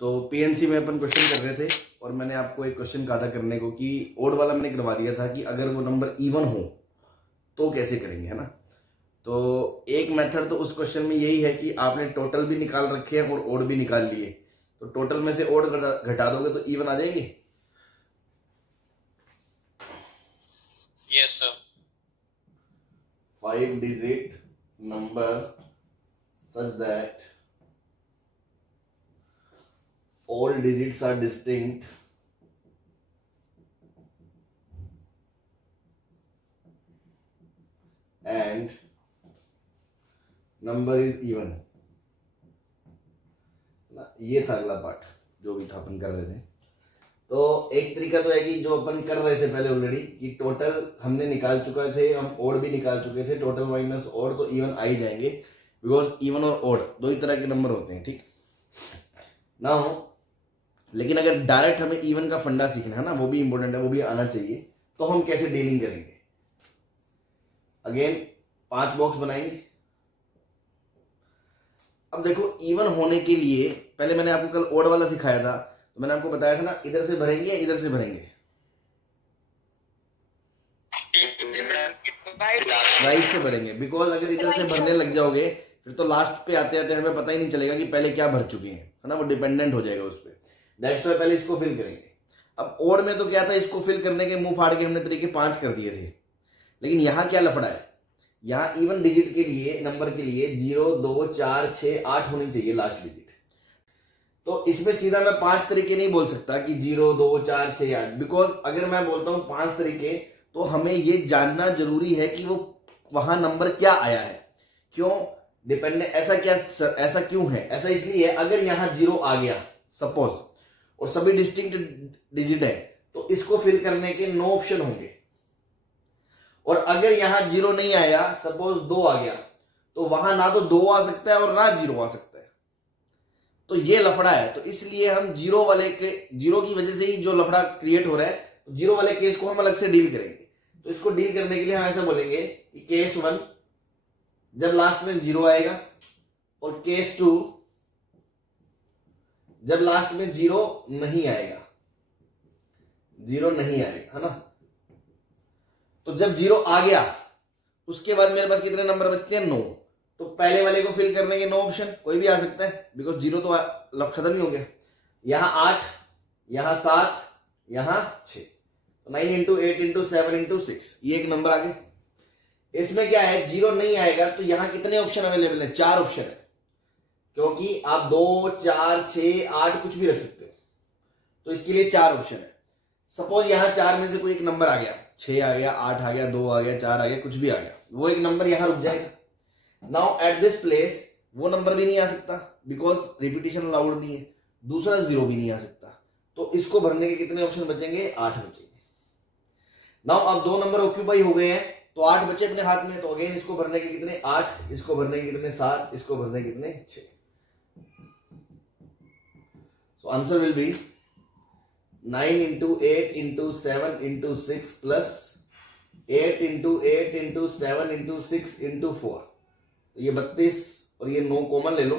तो पीएनसी में अपन क्वेश्चन कर रहे थे और मैंने आपको एक क्वेश्चन कहा था करने को कि ओड वाला मैंने करवा दिया था कि अगर वो नंबर इवन हो तो कैसे करेंगे, है ना। तो एक मेथड तो उस क्वेश्चन में यही है कि आपने टोटल भी निकाल रखे हैं और ओड भी निकाल लिए, तो टोटल में से ओड घटा दोगे तो इवन आ जाएंगे। Yes sir. 5 digit number such that all digits are distinct and number is even। ये था अगला पार्ट जो भी था अपन कर रहे थे। तो एक तरीका तो है कि जो अपन कर रहे थे पहले ऑलरेडी कि टोटल हमने निकाल चुके थे, हम ओड भी निकाल चुके थे, टोटल माइनस ओड तो इवन आ ही जाएंगे, बिकॉज इवन और ओड दो ही तरह के नंबर होते हैं, ठीक ना हो। लेकिन अगर डायरेक्ट हमें इवन का फंडा सीखना है ना, वो भी इंपॉर्टेंट है, वो भी आना चाहिए। तो हम कैसे डीलिंग करेंगे, अगेन 5 बॉक्स बनाएंगे। अब देखो इवन होने के लिए पहले मैंने आपको कल ओड वाला सिखाया था, तो मैंने आपको बताया था ना इधर से भरेंगे या इधर से भरेंगे, राइट से भरेंगे। बिकॉज अगर इधर से भरने लग जाओगे फिर तो लास्ट पे आते आते हमें पता ही नहीं चलेगा कि पहले क्या भर चुके हैं, है ना, वो डिपेंडेंट हो जाएगा उस पर। दैट्स व्हाई पहले इसको फिल करेंगे। अब ओड में तो क्या था, इसको फिल करने के मुंह फाड़ के हमने तरीके 5 कर दिए थे, लेकिन यहां क्या लफड़ा है, यहां इवन डिजिट के लिए, नंबर के लिए 0 2 4 6 8 होनी चाहिए लास्ट डिजिट। तो इसमें सीधा मैं 5 तरीके नहीं बोल सकता कि 0 2 4 6 8, बिकॉज अगर मैं बोलता हूं 5 तरीके तो हमें यह जानना जरूरी है कि वो वहां नंबर क्या आया है, क्यों डिपेंड, ऐसा क्यों है। ऐसा इसलिए है अगर यहां 0 आ गया सपोज और सभी डिस्टिंक्ट डिजिट है तो इसको फिल करने के 9 ऑप्शन होंगे, और अगर यहां 0 नहीं आया, सपोज 2 आ गया, तो वहां ना तो 2 आ सकता है और ना 0 आ सकता है। तो ये लफड़ा है। तो इसलिए हम 0 की वजह से ही जो लफड़ा क्रिएट हो रहा है, 0 वाले केस को हम अलग से डील करेंगे। तो इसको डील करने के लिए हम ऐसा बोलेंगे कि केस 1 जब लास्ट में 0 आएगा, और केस 2 जब लास्ट में 0 नहीं आएगा, 0 नहीं आएगा, है ना। तो जब 0 आ गया उसके बाद मेरे पास कितने नंबर बचते हैं, 9। तो पहले वाले को फिल करने के 9 ऑप्शन, कोई भी आ सकता है, बिकॉज 0 तो खत्म ही हो गया। यहां 8, यहां 7, यहां 6, तो 9 इंटू 8 इंटू 7 इंटू 6, ये एक नंबर आ गया। इसमें क्या है, 0 नहीं आएगा तो यहां कितने ऑप्शन अवेलेबल है, 4 ऑप्शन है, क्योंकि आप 2 4 6 8 कुछ भी रख सकते हो, तो इसके लिए 4 ऑप्शन है। सपोज यहां 4 में से कोई एक नंबर आ गया, 6 आ गया, 8 आ गया, 2 आ गया, 4 आ गया, कुछ भी आ गया, वो एक नंबर यहां रुक जाएगा। नाउ एट दिस प्लेस वो नंबर भी नहीं आ सकता, बिकॉज रिपीटिशन अलाउड नहीं है। दूसरा 0 भी नहीं आ सकता, तो इसको भरने के कितने ऑप्शन बचेंगे, 8 बचेंगे। नाउ अब 2 नंबर ऑक्यूपाई हो गए हैं, तो 8 बचे अपने हाथ में। तो अगेन इसको भरने के कितने, 8, इसको भरने के कितने, 7, इसको भरने के कितने, 6। So answer will be 9 into 8 into 7 into 6 plus 8 into 8 into 7 into 6 into 4, तो ये 32, और ये 9 कॉमन ले लो,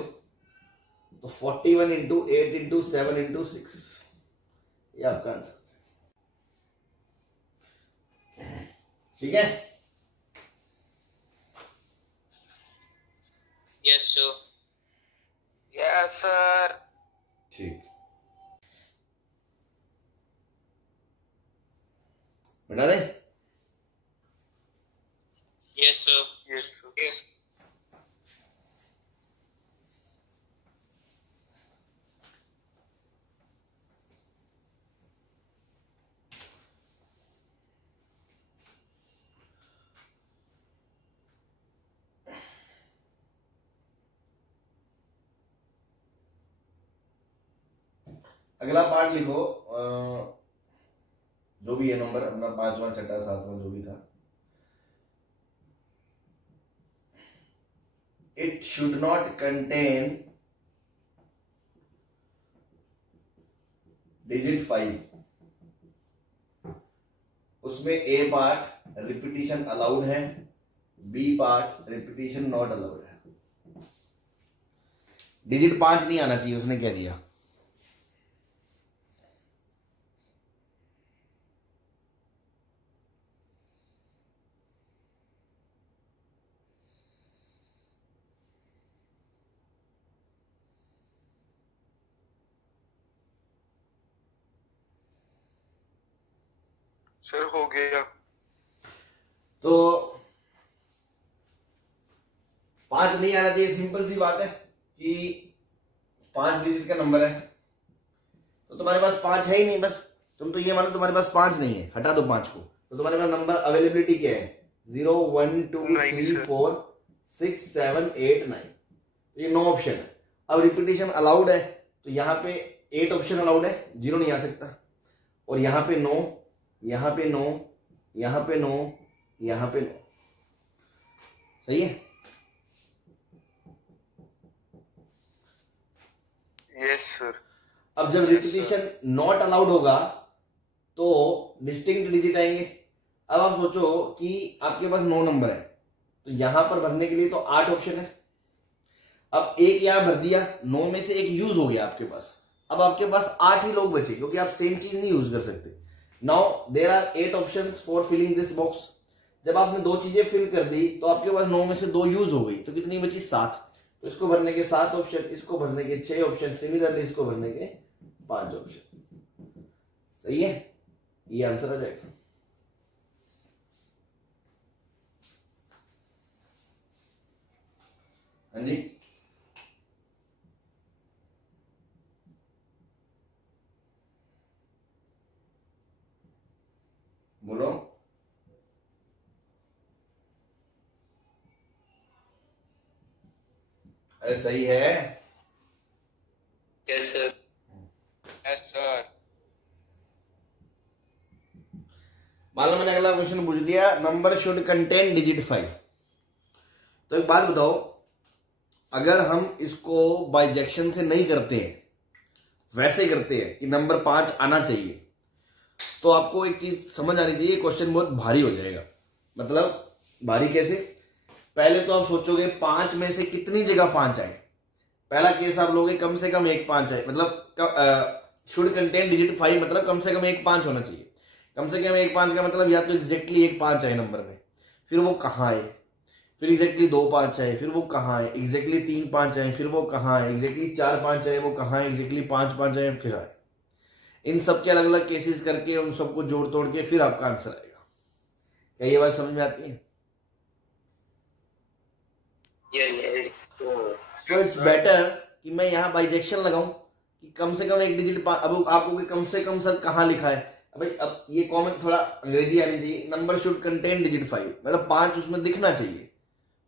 तो 41 इंटू 8 इंटू 7 इंटू 6, ये आपका आंसर। ठीक है, यस सर। Yes sir. ठीक, बता दें। Yes sir. Yes sir. Yes. अगला पार्ट लिखो, जो भी है नंबर अपना 5वां 6वां 7वां जो भी था। It should not contain digit 5। उसमें ए पार्ट रिपीटिशन अलाउड है, B part repetition not allowed है। डिजिट 5 नहीं आना चाहिए, उसने कह दिया। सर हो गया। तो 5 नहीं आना चाहिए, सिंपल सी बात है कि 5 डिजिट का नंबर है तो तुम्हारे पास 5 है ही नहीं, बस तुम तो ये मानो तुम्हारे पास 5 नहीं है, हटा दो 5 को, तो तुम्हारे पास नंबर अवेलेबिलिटी क्या है? 0 1 2 3 4 6 7 8 9, तो ये 9 ऑप्शन है। अब रिपीटिशन अलाउड है तो यहाँ पे 8 ऑप्शन अलाउड है, 0 नहीं आ सकता, और यहाँ पे 9, यहाँ पे 9, यहाँ पे 9, यहाँ पे 9, सही है? Yes sir. अब जब रिपीटिशन नॉट अलाउड होगा तो डिस्टिंक्ट डिजिट आएंगे। अब आप सोचो कि आपके पास 9 नंबर है तो यहां पर भरने के लिए तो 8 ऑप्शन है। अब एक यहां भर दिया, 9 में से एक यूज हो गया आपके पास, अब आपके पास 8 ही लोग बचे क्योंकि आप सेम चीज नहीं यूज कर सकते। Now there are 8 options for filling this box. जब आपने 2 चीजें फिल कर दी तो आपके पास 9 में से 2 यूज हो गई, तो कितनी बची? 7। तो इसको भरने के 7 ऑप्शन, इसको भरने के 6 ऑप्शन, सिमिलरली इसको भरने के 5 ऑप्शन। सही है? ये आंसर आ जाएगा। हाँ जी, बोलो। अरे सही है। Yes sir. Yes sir. मान लो मैंने अगला क्वेश्चन पूछ दिया, नंबर शुड कंटेन डिजिट 5। तो एक बात बताओ, अगर हम इसको बाइजेक्शन से नहीं करते हैं, वैसे करते हैं कि नंबर 5 आना चाहिए, तो आपको एक चीज समझ आनी चाहिए, क्वेश्चन बहुत भारी हो जाएगा। मतलब भारी कैसे? पहले तो आप सोचोगे 5 में से कितनी जगह 5 आए। पहला केस आप लोगे कम से कम एक 5 आए, मतलब शुड कंटेन डिजिट 5 मतलब कम से कम एक 5 होना चाहिए। कम से कम एक 5 का मतलब या तो एग्जैक्टली एक 5 आए नंबर में, फिर वो कहाँ आए, फिर एग्जैक्टली 2 5 आए, फिर वो कहाँ आए, एग्जैक्टली 3 5 आए, फिर वो कहाँ आए, एग्जैक्टली 4 5 आए, वो कहाँ आए, एग्जैक्टली 5 5 आए, फिर आए। इन सब के अलग अलग केसेस करके उन सबको जोड़ तोड़ के फिर आपका आंसर आएगा। क्या ये बात समझ में आती है? सो इट्स बेटर कि मैं यहाँ बाइजेक्शन लगाऊं कि कम से कम एक डिजिट। अब आपको कम से कम सर कहाँ लिखा है? भाई अब ये कॉमन थोड़ा अंग्रेजी आनी चाहिए। नंबर शुड कंटेन डिजिट 5 मतलब 5 उसमें दिखना चाहिए।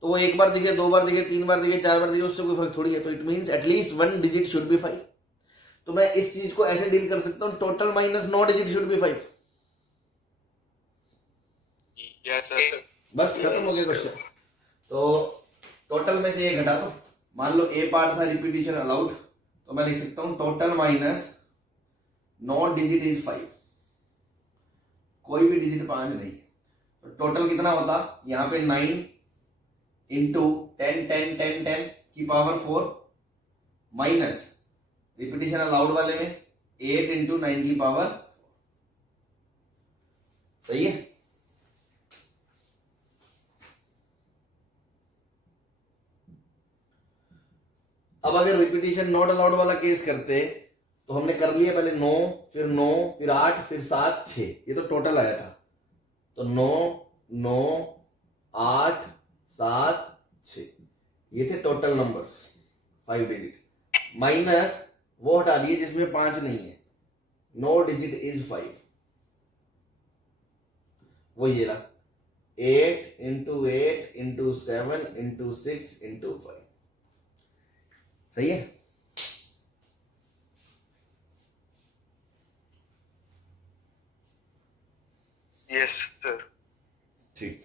तो वो एक बार दिखे, 2 बार दिखे, 3 बार दिखे, 4 बार दिखे, उससे कोई फर्क थोड़ी है। तो it means at least 1 digit should be 5। तो मैं इस चीज को ऐसे डील कर सकता हूं, total minus 9 digit should be 5। बस खत्म हो गया क्वेश्चन। तो टोटल में से ये घटा दो। मान लो ए पार्ट था रिपीटिशन अलाउड, तो मैं लिख सकता हूं टोटल माइनस 9 डिजिट इज 5। कोई भी डिजिट 5 नहीं है। तो टोटल कितना होता? यहां पे 9 इंटू 10 10 10 10 की पावर 4 माइनस रिपीटिशन अलाउड वाले में 8 इंटू 9 की पावर। सही है? अब अगर रिपीटिशन नॉट अलाउड वाला केस करते तो हमने कर लिया पहले 9 फिर 9 फिर 8 फिर 7 6, ये तो टोटल आया था। तो 9 9 8 7 6 ये थे टोटल नंबर्स 5 डिजिट। माइनस वो हटा दिए जिसमें 5 नहीं है। 9 डिजिट इज 5, वो ये रहा 8 इंटू 8 इंटू 7 इंटू 6 इंटू 5। सही है? Yes sir. ठीक।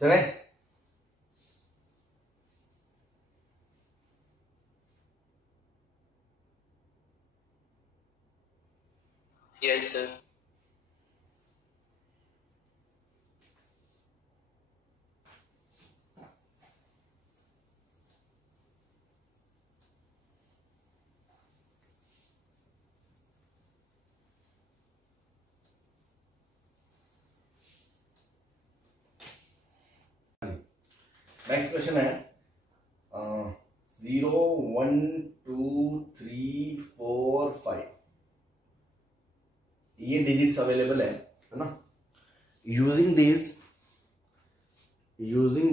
चले? Yes, sir. नेक्स्ट क्वेश्चन है 0 1 2 3 4 5 ये डिजिट्स अवेलेबल है ना। Using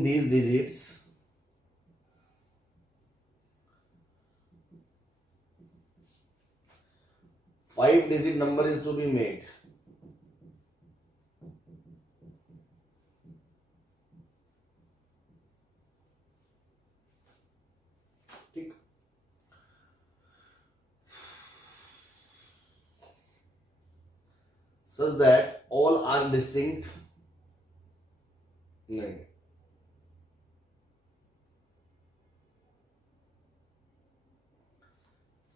these digits, 5-digit number is to be made. ठीक, such that all are distinct. नहीं,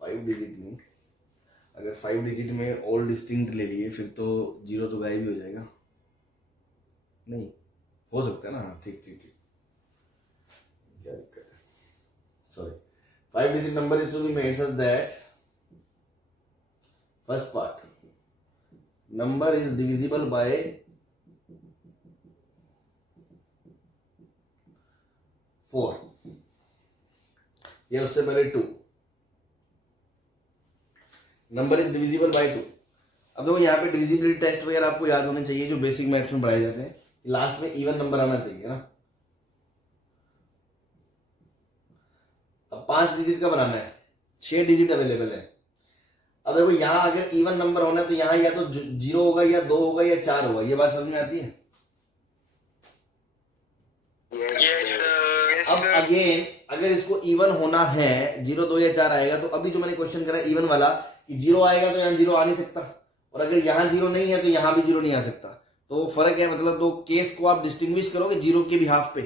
5 डिजिट में, अगर 5 डिजिट में ऑल डिस्टिंक्ट ले लिए फिर तो जीरो तो गायब ही हो जाएगा। नहीं हो सकता है ना। हाँ ठीक ठीक ठीक, क्या दिक्कत है, sorry. 5 digit number is to be made such that first part number is divisible by 4 या उससे पहले 2। Number is divisible by 2। अब देखो यहाँ पे डिविजिबिलिटी टेस्ट वगैरह आपको याद होने चाहिए जो बेसिक मैथ्स में पढ़ाए जाते हैं। लास्ट में इवन नंबर आना चाहिए ना। अब 5 डिजिट का बनाना है, 6 डिजिट अवेलेबल है। अब देखो यहाँ अगर इवन नंबर होना है तो यहाँ या तो 0 होगा या 2 होगा या 4 होगा। ये बात समझ में आती है? अब अगेन अगर इसको इवन होना है 0 2 या 4 आएगा तो अभी जो मैंने क्वेश्चन करा इवन वाला कि 0 आएगा तो यहाँ 0 आ नहीं सकता, और अगर यहाँ 0 नहीं है तो यहाँ भी 0 नहीं आ सकता। तो फर्क है, मतलब दो केस को आप डिस्टिंग्विश करोगे 0 के भी हाफ पे।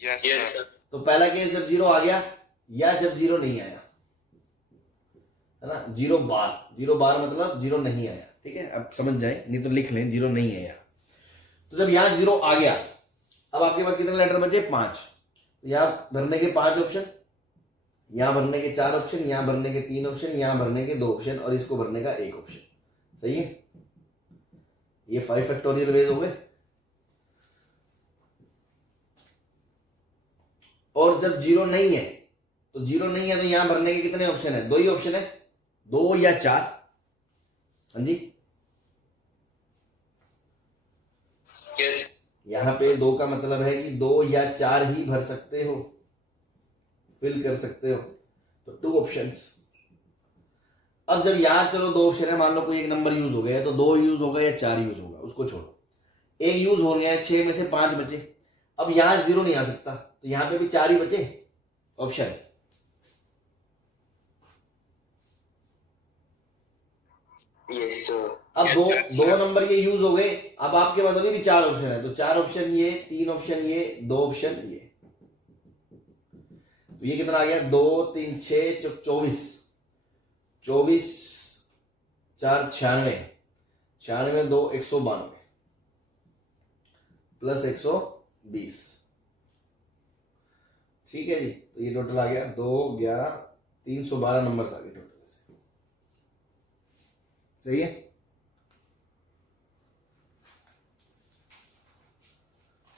Yes sir. तो पहला केस जब 0 आ गया या जब 0 नहीं आया, है ना। 0 बार मतलब 0 नहीं आया। ठीक है, अब समझ जाए, नहीं तो लिख लें 0 नहीं आया। तो जब यहाँ 0 आ गया, अब आपके पास कितने लेटर बचे? 5। तो यहां भरने के 5 ऑप्शन, यहां भरने के 4 ऑप्शन, यहां भरने के 3 ऑप्शन, यहां भरने के 2 ऑप्शन और इसको भरने का 1 ऑप्शन। सही है, ये 5 फैक्टोरियल वेज हो गए। और जब 0 नहीं है तो यहां भरने के कितने ऑप्शन है? 2 ही ऑप्शन है, 2 या 4। हाँ जी, यस। यहां पे 2 का मतलब है कि 2 या 4 ही भर सकते हो, फिल कर सकते हो। तो 2 ऑप्शंस। अब जब यहां चलो 2 ऑप्शन है, मान लो कोई एक नंबर यूज हो गया तो 2 यूज होगा या 4 यूज होगा, उसको छोड़ो। 1 यूज हो गया है, 6 में से 5 बचे। अब यहां 0 नहीं आ सकता तो यहां पे भी 4 ही बचे ऑप्शन। Yes sir. अब दो नंबर ये यूज हो गए, अब आपके पास अभी भी 4 ऑप्शन है। तो 4 ऑप्शन ये, 3 ऑप्शन ये, 2 ऑप्शन ये। तो ये कितना आ गया? 2 3 6 24 24 4 96 96 2 192 प्लस 120। ठीक है जी, तो ये टोटल आ गया 2 11 312 नंबर आ गए टोटल से। सही है।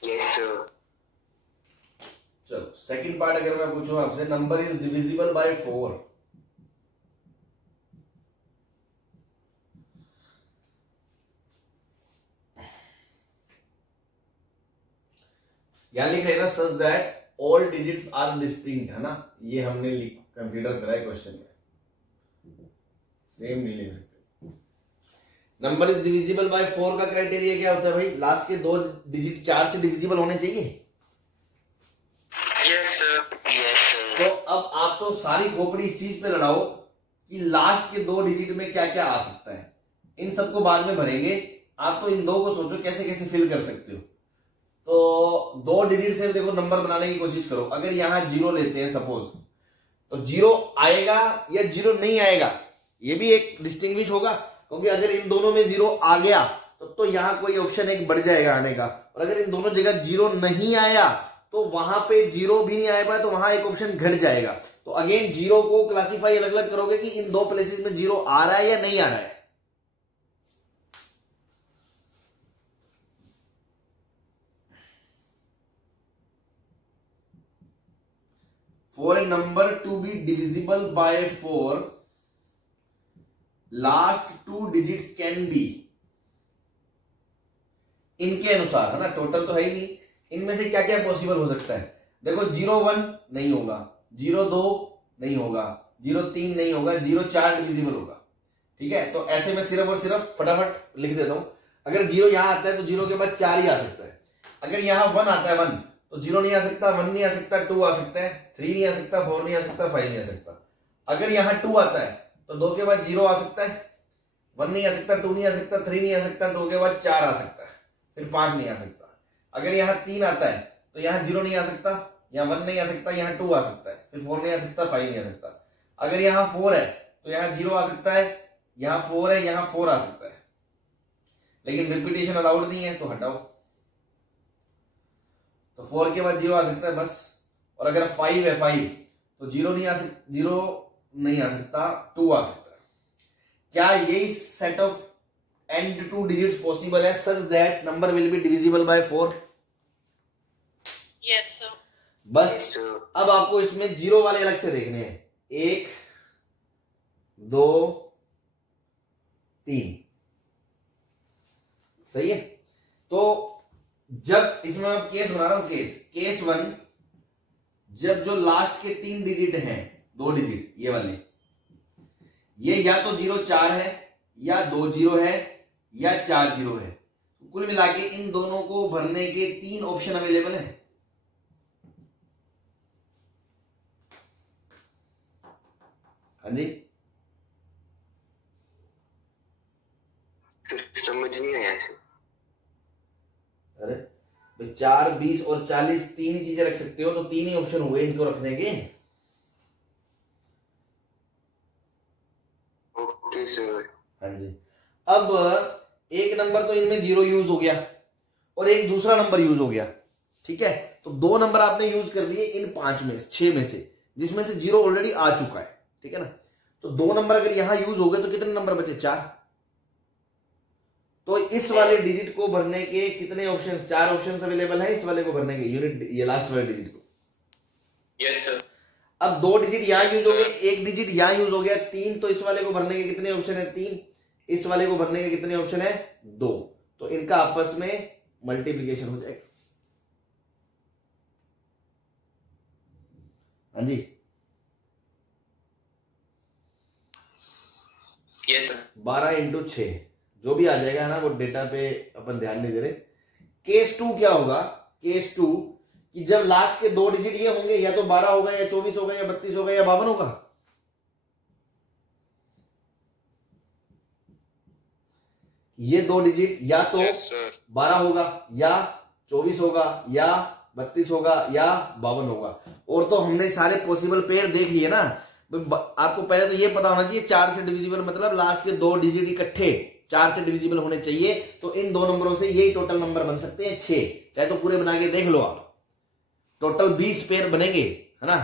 Yes sir. चलो सेकंड पार्ट अगर मैं पूछूं आपसे, नंबर इज डिविजिबल बाय 4। यहां लिख रहे ना such that all digits are distinct, है ना। ये हमने कंसीडर करा है क्वेश्चन में, सेम नहीं ले सकते। नंबर इज डिविजिबल बाय 4 का क्राइटेरिया क्या होता है भाई? लास्ट के 2 डिजिट 4 से डिविजिबल होने चाहिए। Yes sir. तो अब आप तो सारी खोपड़ी इस चीज पे लड़ाओ कि लास्ट के 2 डिजिट में क्या क्या आ सकता है। इन सबको बाद में भरेंगे, आप तो इन 2 को सोचो कैसे कैसे फिल कर सकते हो। तो 2 डिजिट से देखो नंबर बनाने की कोशिश करो। अगर यहां 0 लेते हैं सपोज, तो 0 आएगा या 0 नहीं आएगा, ये भी एक डिस्टिंग्विश होगा, क्योंकि अगर इन दोनों में 0 आ गया तो यहां कोई ऑप्शन एक बढ़ जाएगा आने का, और अगर इन दोनों जगह 0 नहीं आया तो वहां पे 0 भी नहीं आया तो वहां एक ऑप्शन घट जाएगा। तो अगेन 0 को क्लासिफाई अलग अलग करोगे कि इन दो प्लेसेस में 0 आ रहा है या नहीं आ रहा है। For a number to be divisible by 4, last 2 digits can be, इनके अनुसार, है ना, टोटल तो है ही नहीं, इनमें से क्या क्या पॉसिबल हो सकता है। देखो 0-1 नहीं होगा, 0-2 नहीं होगा, 0-3 नहीं होगा, 0-4 डिविजिबल होगा। ठीक है, तो ऐसे में सिर्फ और सिर्फ फटाफट लिख देता हूं। अगर 0 यहां आता है तो 0 के बाद 4 ही आ सकता है। अगर यहां 1 आता है 1 तो 0 नहीं आ सकता, 1 नहीं आ सकता, 2 आ सकता है, 3 नहीं आ सकता, 4 नहीं आ सकता, 5 नहीं आ सकता। अगर यहां 2 आता है तो 2 के बाद 0 आ सकता है, 1 नहीं आ सकता, 2 नहीं आ सकता, 3 नहीं आ सकता, 2 के बाद 4 आ सकता है, फिर 5 नहीं आ सकता। अगर यहाँ 3 आता है तो यहाँ 0 नहीं आ सकता, यहाँ 1 नहीं आ सकता, यहाँ 2 आ सकता है, फिर 4 नहीं आ सकता, 5 नहीं आ सकता। अगर यहाँ 4 है तो यहाँ 0 आ सकता है, यहाँ 4 है, यहाँ 4 आ सकता है, लेकिन रिपीटेशन अलाउड नहीं है तो हटाओ। तो 4 के बाद 0 आ सकता है बस। और अगर 5 है 5 तो 0 नहीं आ सकता, 2 आ सकता है। क्या यही set of and 2 digits possible है such that number will be divisible by 4? Yes sir. बस अब आपको इसमें 0 वाले अलग से देखने हैं, 1 2 3, सही है। तो जब इसमें मैं केस बना रहा हूं, केस 1, जब जो लास्ट के 3 डिजिट हैं, 2 डिजिट ये वाले, ये या तो 0-4 है, या 2-0 है, या 4-0 है। कुल मिला के इन दोनों को भरने के 3 ऑप्शन अवेलेबल है। हाँ जी, समझ नहीं आया। अरे 4, 20 और 40 3 ही चीजें रख सकते हो, तो 3 ही ऑप्शन हुए इनको रखने के। Okay sir. हाँ जी, अब एक नंबर तो इनमें 0 यूज हो गया और एक दूसरा नंबर यूज हो गया। ठीक है, तो 2 नंबर आपने यूज कर लिए इन 6 में से, जिसमें से 0 ऑलरेडी आ चुका है। ठीक है ना, तो 2 नंबर अगर यहां यूज हो गए तो कितने नंबर बचे? 4। तो इस वाले डिजिट को भरने के कितने ऑप्शन? 4 ऑप्शन अवेलेबल है इस वाले को भरने के, यूनिट ये लास्ट वाले डिजिट को। Yes sir. अब 2 डिजिट यहां यूज हो गए, 1 डिजिट यहां यूज हो गया, 3। तो इस वाले को भरने के कितने ऑप्शन है? 3। इस वाले को भरने के कितने ऑप्शन है? 2। तो इनका आपस में मल्टीप्लीकेशन हो जाएगा। हाँ जी, यस सर। 12 × 6 जो भी आ जाएगा, है ना, वो डेटा पे अपन ध्यान नहीं दे रहे। केस 2 क्या होगा? केस 2 कि जब लास्ट के 2 डिजिट ये होंगे, या तो 12 होगा, या 24 होगा, या 32 होगा, या 52 होगा। ये 2 डिजिट या तो 12 होगा, या 24 होगा, या 32 होगा, या 52 होगा। और तो हमने सारे पॉसिबल पेयर देख लिए ना। आपको पहले तो ये पता होना चाहिए 4 से डिविजिबल मतलब लास्ट के 2 डिजिट इकट्ठे 4 से डिविजिबल होने चाहिए। तो इन 2 नंबरों से यही टोटल नंबर बन सकते हैं 6। चाहे तो पूरे बना के देख लो आप, टोटल 20 पेयर बनेंगे, है ना,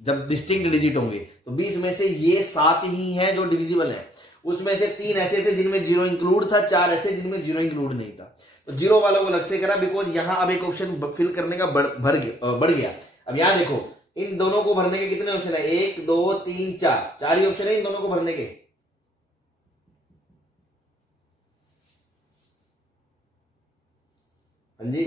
जब डिस्टिंक्ट डिजिट होंगे। तो 20 में से ये 7 ही हैं जो डिविजिबल है। उसमें से 3 ऐसे थे जिनमें 0 इंक्लूड था, 4 ऐसे जिनमें 0 इंक्लूड नहीं था। तो 0 वालों को अलग से करा, बिकॉज यहां अब एक ऑप्शन फिल करने का बढ़ गया। अब यहां देखो, इन दोनों को भरने के कितने ऑप्शन है? 1 2 3 4 ही ऑप्शन है इन दोनों को भरने के। हाँ जी,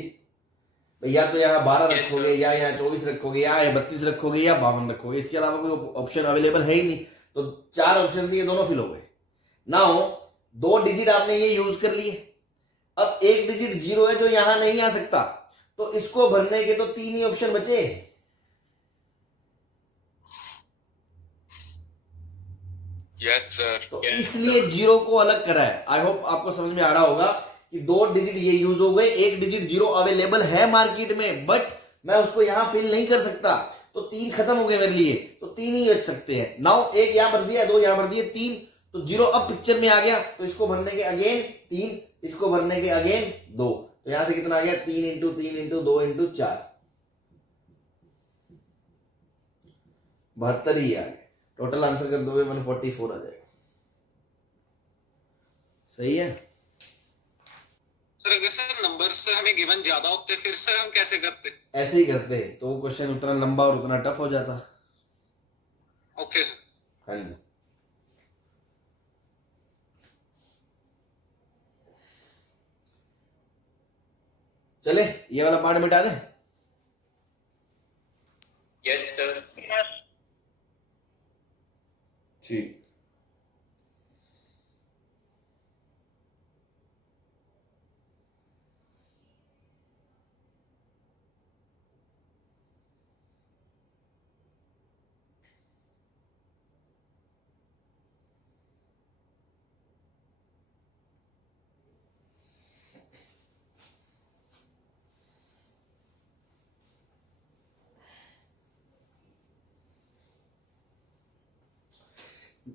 या तो यहाँ 12 रखोगे, या यहाँ 24 रखोगे, या 32 रखोगे, या 52 रखोगे। इसके अलावा कोई ऑप्शन अवेलेबल है ही नहीं। तो 4 ऑप्शन से ये दोनों फिल हो गए। नाउ 2 डिजिट आपने ये यूज कर लिए। अब 1 डिजिट 0 है जो यहां नहीं आ सकता, तो इसको भरने के तो 3 ही ऑप्शन बचे। Yes sir. तो इसलिए 0 को अलग करा है। आई होप आपको समझ में आ रहा होगा कि 2 डिजिट ये यूज हो गए, 1 डिजिट 0 अवेलेबल है मार्केट में, बट मैं उसको यहां फिल नहीं कर सकता। तो 3 खत्म हो गए मेरे लिए, तो 3 ही बच सकते हैं। नाउ 1 यहां भर दिया, 2 यहां भर दिए, 3। तो 0 अब पिक्चर में आ गया, तो इसको भरने के अगेन 3, इसको भरने के अगेन 2, तो यहां से कितना आ गया 3 इंटू 3 इंटू 2 इंटू 4, 72 ही आ गया। टोटल आंसर कर दोगे 144 आ जाएगा। सही है सर। अगर सर नंबर सर हमें गिवन ज्यादा होते फिर सर हम कैसे करते? ऐसे ही करते, तो क्वेश्चन उतना लंबा और उतना टफ हो जाता। Okay sir. हाँ जी, चले ये वाला पार्ट मिटा दें। Yes sir. ठीक,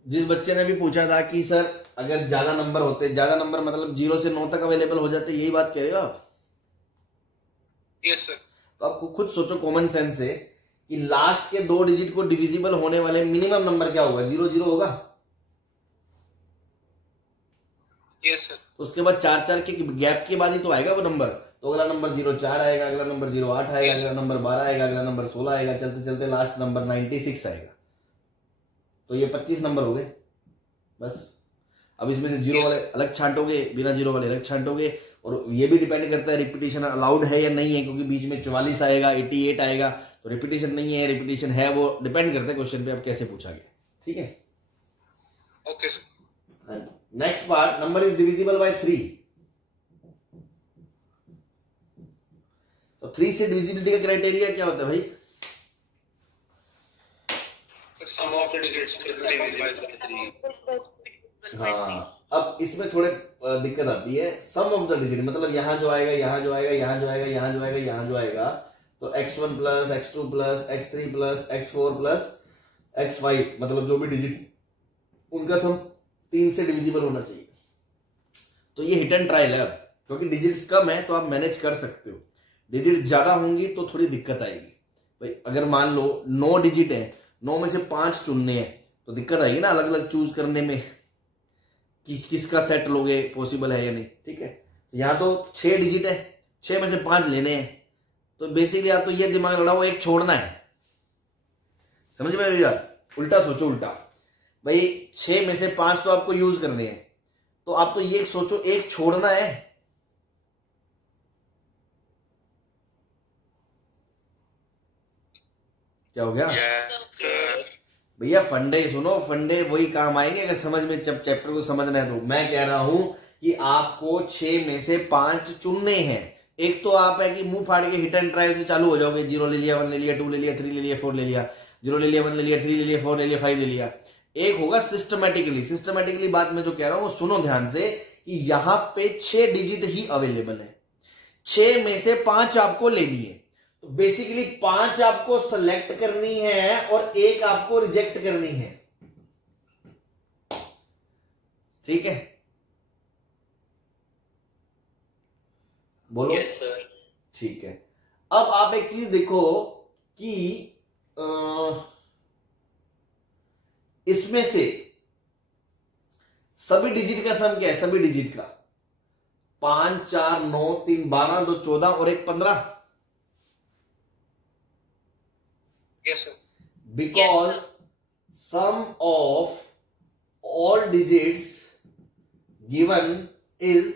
जिस बच्चे ने भी पूछा था कि सर अगर ज्यादा नंबर होते, ज्यादा नंबर मतलब 0 से 9 तक अवेलेबल हो जाते, यही बात कह रहे हो आप? Yes sir. तो आप खुद सोचो कॉमन सेंस से कि लास्ट के 2 डिजिट को डिविजिबल होने वाले मिनिमम नंबर क्या होगा? 0 0 होगा। Yes sir. तो उसके बाद 4 4 के गैप के बाद ही तो आएगा वो नंबर। तो अगला नंबर 0 4 आएगा, अगला नंबर 0 8 आएगा, अगला नंबर 12 आएगा, अगला नंबर 16 आएगा, चलते चलते लास्ट नंबर 96 आएगा। तो ये 25 नंबर हो गए बस। अब इसमें से 0 वाले अलग छांटोगे, बिना 0 वाले अलग छांटोगे, और ये भी डिपेंड करता है रिपीटिशन अलाउड है या नहीं है, क्योंकि बीच में 44 आएगा, 88 आएगा, तो रिपीटिशन नहीं है, रिपीटिशन है, वो डिपेंड करता है क्वेश्चन पे आप कैसे पूछा गया। ठीक है, okay sir. Next part, number is divisible by 3। तो 3 से डिविजिबिलिटी का क्राइटेरिया क्या होता है भाई? Sum of the digits divisible by 3। हाँ, अब इसमें थोड़े दिक्कत आती है। सम ऑफ द डिजिट मतलब यहां जो आएगा, यहां जो आएगा, यहां जो आएगा, यहां जो आएगा, यहां जो आएगा, तो x1 plus x2 plus x3 plus x4 plus x5 मतलब जो भी डिजिट उनका सम 3 से डिविजिबल होना चाहिए। तो ये हिट एंड ट्रायल है, अब क्योंकि डिजिट्स कम है तो आप मैनेज कर सकते हो, डिजिट ज्यादा होंगी तो थोड़ी दिक्कत आएगी भाई। अगर मान लो 9 डिजिट है, 9 में से 5 चुनने हैं तो दिक्कत आएगी ना अलग अलग चूज करने में, किसका सेट लोगे, पॉसिबल है या नहीं। ठीक है, यहां तो 6 डिजिट है, 6 में से 5 लेने हैं, तो बेसिकली आप तो ये दिमाग लड़ाओ, एक छोड़ना है। समझ में आया? उल्टा सोचो, उल्टा भाई 6 में से 5 तो आपको यूज करने हैं, तो आप तो ये सोचो एक छोड़ना है। क्या हो गया भैया? फंडे सुनो, फंडे वही काम आएंगे अगर समझ में चैप्टर को समझना है। तो मैं कह रहा हूं कि आपको 6 में से 5 चुनने हैं। एक तो आप है कि मुंह फाड़ के हिट एंड ट्रायल से चालू हो जाओगे, 0 ले लिया, 1 ले लिया, 2 ले लिया, 3 ले लिया, 4 ले लिया, 0 ले लिया, 1 ले लिया, 3 ले लिया, 4 ले लिया, 5 ले लिया। एक होगा सिस्टमेटिकली। सिस्टमेटिकली बात मैं जो कह रहा हूं वो सुनो ध्यान से कि यहां पे 6 डिजिट ही अवेलेबल है, 6 में से 5 आपको लेनी है। तो बेसिकली 5 आपको सेलेक्ट करनी है और 1 आपको रिजेक्ट करनी है। ठीक है, बोलो। Yes sir. ठीक है, अब आप एक चीज देखो कि इसमें से सभी डिजिट का सम क्या है? सभी डिजिट का 5 4 9 3 12 2 14 और 1 15। Yes sir. Because sum of all digits given is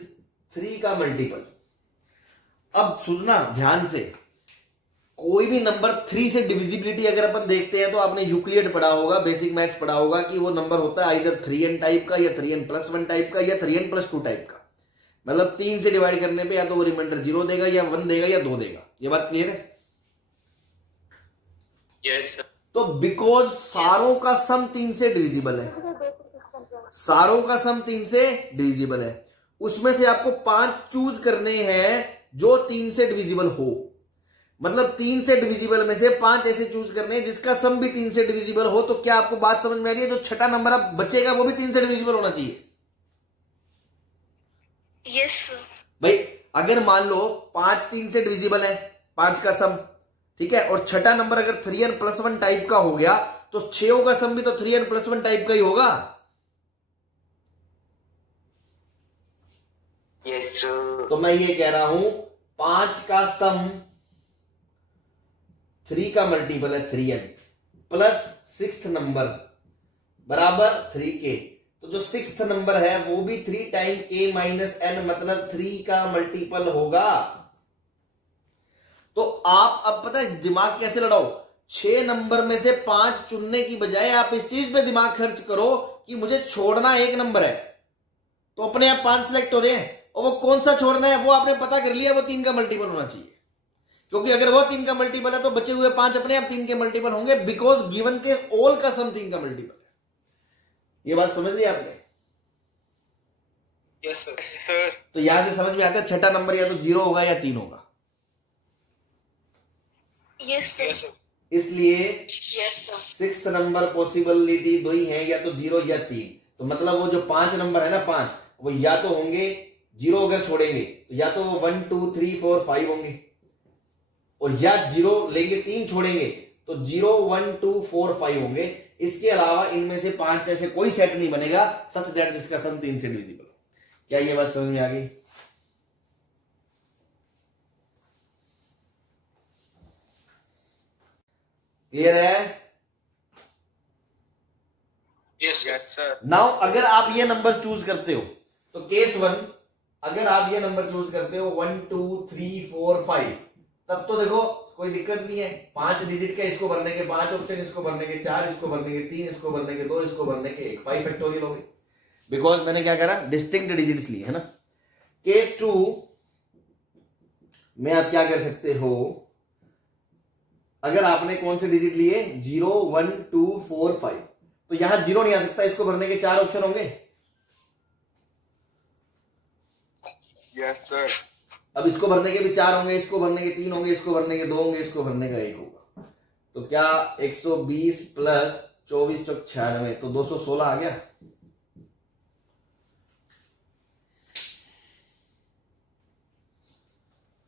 3 का मल्टीपल। अब सुनना ध्यान से, कोई भी नंबर 3 से डिविजिबिलिटी अगर अपन देखते हैं तो आपने यूक्लिड पढ़ा होगा, बेसिक मैथ्स पढ़ा होगा कि वो नंबर होता है इधर 3n टाइप का या 3n+1 टाइप का या 3n+2 टाइप का। मतलब 3 से डिवाइड करने पे या तो वो रिमाइंडर 0 देगा या 1 देगा या 2 देगा। ये बात क्लियर है? Yes sir. तो बिकॉज सारों का सम 3 से डिविजिबल है, सारों का सम 3 से डिविजिबल है, उसमें से आपको 5 चूज करने हैं जो 3 से डिविजिबल हो। मतलब 3 से डिविजिबल में से 5 ऐसे चूज करने हैं जिसका सम भी 3 से डिविजिबल हो। तो क्या आपको बात समझ में आ रही है? जो छठा नंबर अब बचेगा वो भी 3 से डिविजिबल होना चाहिए। Yes sir. भाई अगर मान लो 5 3 से डिविजिबल है, 5 का सम, ठीक है, और छठा नंबर अगर 3n+1 टाइप का हो गया तो 6 का सम भी तो 3n+1 टाइप का ही होगा। Yes sir. तो मैं ये कह रहा हूं 5 का सम 3 का मल्टीपल है 3n प्लस 6th नंबर बराबर 3k। तो जो 6th नंबर है वो भी 3 टाइम k माइनस n मतलब 3 का मल्टीपल होगा। तो आप अब पता है दिमाग कैसे लड़ाओ, 6 नंबर में से 5 चुनने की बजाय आप इस चीज पे दिमाग खर्च करो कि मुझे छोड़ना 1 नंबर है, तो अपने आप 5 सिलेक्ट हो रहे हैं। और वो कौन सा छोड़ना है वो आपने पता कर लिया, वो 3 का मल्टीपल होना चाहिए, क्योंकि अगर वो 3 का मल्टीपल है तो बचे हुए 5 अपने आप 3 के मल्टीपल होंगे, बिकॉज गिवन के ऑल का सम 3 का मल्टीपल है। ये बात समझ ली आपने? Yes sir. सर तो यहां से समझ में आता है छठा नंबर या तो 0 होगा या 3 होगा। Yes sir. Yes sir. इसलिए yes sir. 6th number possibility 2 ही है, या तो 0 या 3। तो मतलब वो जो 5 नंबर है ना 5, वो या तो होंगे 0 अगर छोड़ेंगे तो या तो वो 1 2 3 4 5 होंगे, और या 0 लेंगे 3 छोड़ेंगे तो 0 1 2 4 5 होंगे। इसके अलावा इनमें से 5 ऐसे कोई सेट नहीं बनेगा सच दैट जिसका सम 3 से डिविजिबल हो। क्या ये बात समझ में आ गई? क्लियर है? Yes yes sir. नाउ अगर आप ये नंबर चूज करते हो तो केस 1, अगर आप ये नंबर चूज करते हो 1 2 3 4 5, तब तो देखो कोई दिक्कत नहीं है, 5 डिजिट का इसको भरने के 5 ऑप्शन, इसको भरने के 4, इसको भरने के 3, इसको भरने के 2, इसको भरने के 1, 5 फैक्टोरियल हो गए, बिकॉज मैंने क्या करा, डिस्टिंक्ट डिजिट्स लिए है ना। केस 2 में आप क्या कर सकते हो, अगर आपने कौन से डिजिट लिए 0 1 2 4 5, तो यहां 0 नहीं आ सकता, इसको भरने के 4 ऑप्शन होंगे। Yes sir. अब इसको भरने के भी 4 होंगे, इसको भरने के 3 होंगे, इसको भरने के 2 होंगे, इसको भरने का 1 होगा। तो क्या 120 प्लस 24 चौक 96, तो 216 आ गया।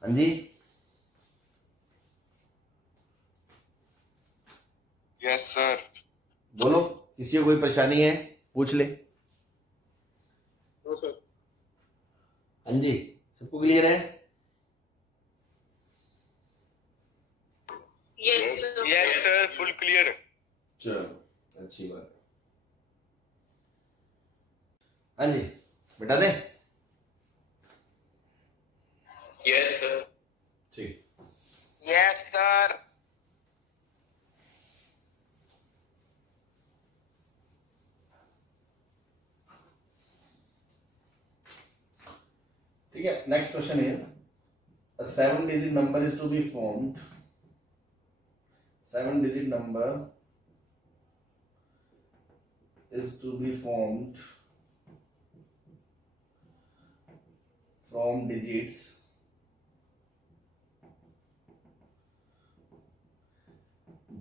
हाँ जी, यस सर। बोलो, किसी को कोई परेशानी है पूछ ले। No sir. हाँ जी, सबको क्लियर है? Yes sir. Yes sir, full clear. चलो अच्छी बात है। हाँ जी, बता दें? Yes sir. ठीक। Yes sir. ठीक है, next question is a 7-digit number is to be formed. 7-digit number is to be formed from digits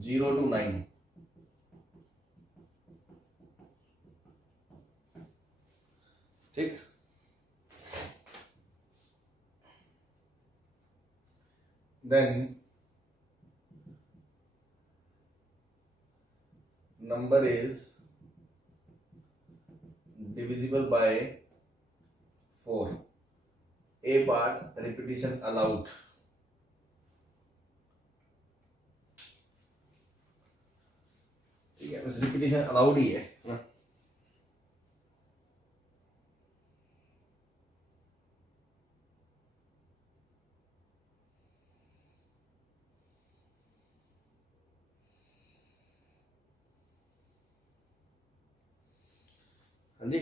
0 to 9. ठीक, then number is divisible by 4. A part repetition allowed. ठीक है, बस repetition allowed ही है ना। हाँ जी,